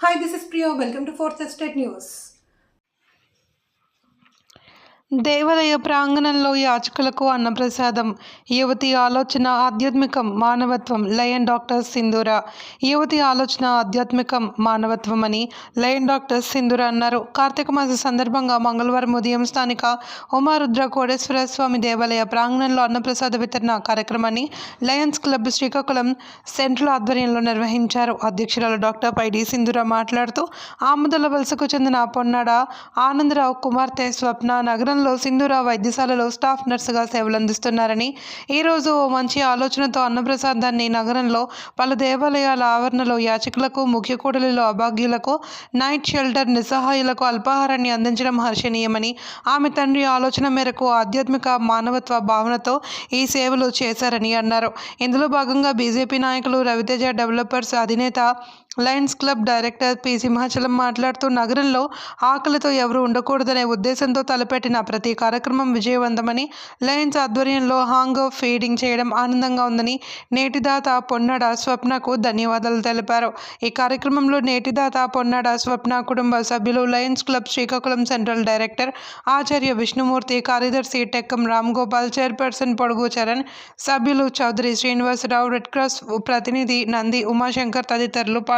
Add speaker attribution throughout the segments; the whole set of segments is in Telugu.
Speaker 1: Hi, this is Priya. Welcome to Fourth Estate News.
Speaker 2: దేవాలయ ప్రాంగణంలో యాచకులకు అన్నప్రసాదం యువతి ఆలోచన ఆధ్యాత్మికం మానవత్వం లయన్ డాక్టర్ సింధూర. యువతి ఆలోచన ఆధ్యాత్మికం మానవత్వం అని లయన్ డాక్టర్ సింధూర అన్నారు. కార్తీక మాస సందర్భంగా మంగళవారం ఉదయం స్థానిక ఉమారుద్ర కోటేశ్వర స్వామి దేవాలయ ప్రాంగణంలో అన్నప్రసాద వితరణ కార్యక్రమాన్ని లయన్స్ క్లబ్ శ్రీకాకుళం సెంట్రల్ ఆధ్వర్యంలో నిర్వహించారు. అధ్యక్షురాలు డాక్టర్ పైడి సింధూర మాట్లాడుతూ ఆముదల వలసకు చెందిన పొన్నాడ ఆనందరావు కుమార్తె స్వప్న నగరం నగరంలో సింధూర వైద్యశాలలో స్టాఫ్ నర్సుగా సేవలందిస్తున్నారని ఈరోజు ఓ మంచి ఆలోచనతో అన్నప్రసాదాన్ని నగరంలో పలు దేవాలయాల ఆవరణలో యాచకులకు ముఖ్య కూడలిలో అభాగ్యులకు నైట్ షెల్టర్ నిస్సహాయులకు అల్పాహారాన్ని అందించడం హర్షణీయమని ఆమె తండ్రి ఆలోచన మేరకు ఆధ్యాత్మిక మానవత్వ భావనతో ఈ సేవలు చేశారని అన్నారు. ఇందులో భాగంగా బీజేపీ నాయకులు రవితేజ డెవలపర్స్ అధినేత lions club director P Simhachalam మాట్లాడుతూ నగరంలో ఆకలితో ఎవరు ఉండకూడదనే ఉద్దేశంతో తలపెట్టిన ప్రతి కార్యక్రమం విజయవంతమని లయన్స్ ఆధ్వర్యంలో హాంగ్ ఫీడింగ్ చేయడం ఆనందంగా ఉందని నేటిదాత పొన్నడ స్వప్నకు ధన్యవాదాలు తెలిపారు. ఈ కార్యక్రమంలో నేటిదాత పొన్నడ స్వప్న కుటుంబ సభ్యులు Lions Club Srikakulam Central director Acharya Vishnumurthy కార్యదర్శి టెక్కం రామ్ గోపాల్ చైర్పర్సన్ పొడుగు చరణ్ సభ్యులు చౌదరి శ్రీనివాసరావు రెడ్ క్రాస్ ప్రతినిధి నంది ఉమాశంకర్ తదితరులు పాల్గొన్నారు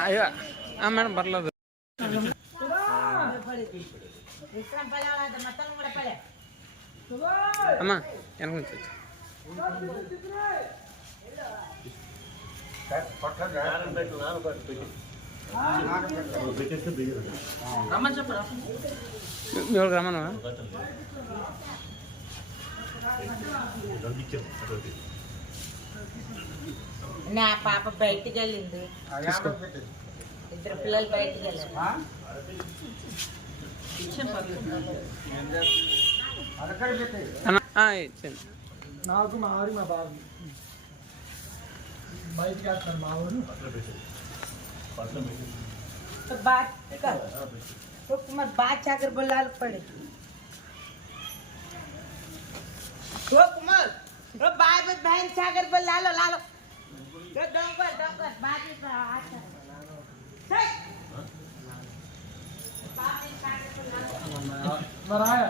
Speaker 3: అయ్యో ఆ, మేడం పర్లేదు అమ్మ వెనక నుంచి వచ్చి. మీ- మీ వాళ్ళకి రమ్మన్నా
Speaker 4: నా పాప బయటికి వెళ్ళింది. ఇద్దరు పిల్లలు బయటికి వెళ్ళారు.
Speaker 5: నాకు మా ఆవిడ మా బాబు. బయటికి వేస్తారు మా ఊరు.
Speaker 4: तो बात कर। तो तुम्हारे बात जाकर बोला पड़े। तो कुमार तो बाद में बहन सागर पर लालो लालो तो डोंगर डोंगर बाद में अच्छा सही। बाद में सागर पर लालो
Speaker 5: मराया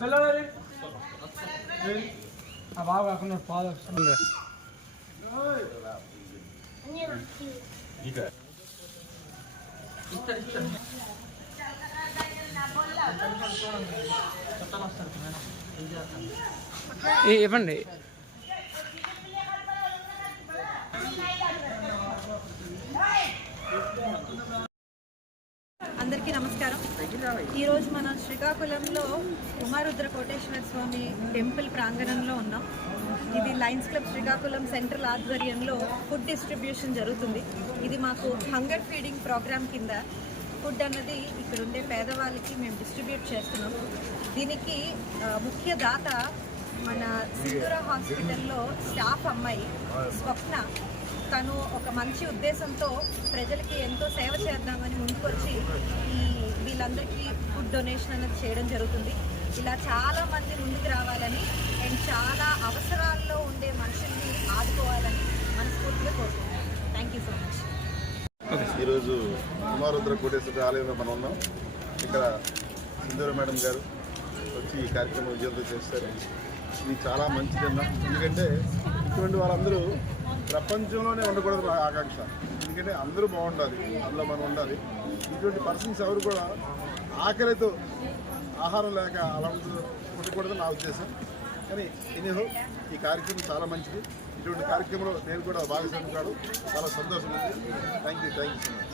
Speaker 5: चलो रे अब आओ अपने फादर ठीक
Speaker 3: है। ఇవ్వండి.
Speaker 6: అందరికీ నమస్కారం. ఈరోజు మనం శ్రీకాకుళంలో ఉమారుద్ర కోటేశ్వర స్వామి టెంపుల్ ప్రాంగణంలో ఉన్నాం. ఇది లయన్స్ క్లబ్ శ్రీకాకుళం సెంట్రల్ ఆధ్వర్యంలో ఫుడ్ డిస్ట్రిబ్యూషన్ జరుగుతుంది. ఇది మాకు హంగర్ ఫీడింగ్ ప్రోగ్రామ్ కింద ఫుడ్ అన్నది ఇక్కడ ఉండే పేదవాళ్ళకి మేము డిస్ట్రిబ్యూట్ చేస్తున్నాం. దీనికి ముఖ్య దాత మన సింధూర హాస్పిటల్లో స్టాఫ్ అమ్మాయి స్వప్న. తను ఒక మంచి ఉద్దేశంతో ప్రజలకి ఎంతో సేవ చేద్దామని ముందుకొచ్చి ఈ వీళ్ళందరికీ ఫుడ్ డొనేషన్ అనేది చేయడం జరుగుతుంది. ఇలా చాలా మంది ముందుకు రావాలని అండ్ చాలా థ్యాంక్ యూ సో మచ్
Speaker 7: ఈరోజు కుమారుద్ర కోటేశ్వర ఆలయంలో మనం ఉన్నాం. ఇక్కడ సింధూర మేడం గారు వచ్చి ఈ కార్యక్రమం విజయంతో చేస్తారు. ఇది చాలా మంచిదన్నా ఎందుకంటే ఇటువంటి వాళ్ళందరూ ప్రపంచంలోనే ఉండకూడదు నా ఆకాంక్ష. ఎందుకంటే అందరూ బాగుండాలి. అందులో మనం ఉండాలి. ఇటువంటి పర్సన్స్ ఎవరు కూడా ఆకలితో ఆహారం లేక అలా ఉండ- ఉండకూడదు నా ఉద్దేశం. కానీ ఎనీహో ఈ కార్యక్రమం చాలా మంచిది. ఇటువంటి కార్యక్రమంలో నేను కూడా భాగస్వామి కాదు చాలా సంతోషం ఉంది. Thank you thank you so much